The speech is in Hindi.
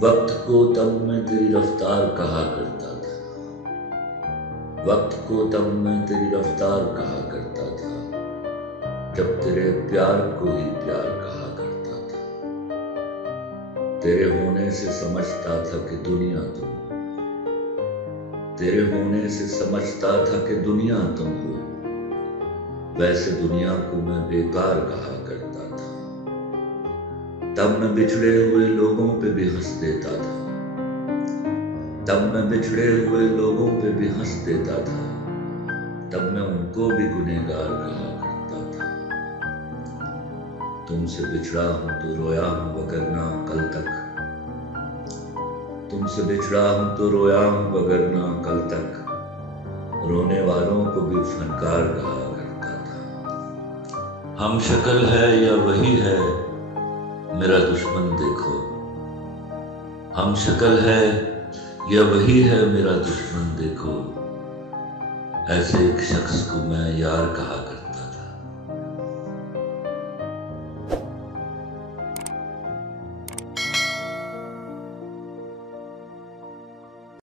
वक्त को तब मैं तेरी रफ्तार कहा करता था, वक्त को तब मैं तेरी रफ्तार कहा करता था, जब तेरे प्यार को ही प्यार कहा करता था। तेरे होने से समझता था कि दुनिया तुम हो, तेरे होने से समझता था कि दुनिया तुम हो, वैसे दुनिया को मैं बेकार कहा करता था। तब मैं बिछड़े हुए लोगों पे भी हंस देता था, तब मैं बिछड़े हुए लोगों पे भी हंस देता था, तब मैं उनको भी गुनहगार कहा करता था। तुमसे बिछड़ा हूं तो रोया हूं वगरना कल तक, तुमसे बिछड़ा हूं तो रोया हूं वगरना कल तक, रोने वालों को भी फनकार कहा करता था। हम शक्ल है या वही है मेरा दुश्मन देखो, हम शक्ल है या वही है मेरा दुश्मन देखो, ऐसे एक शख्स को मैं यार कहा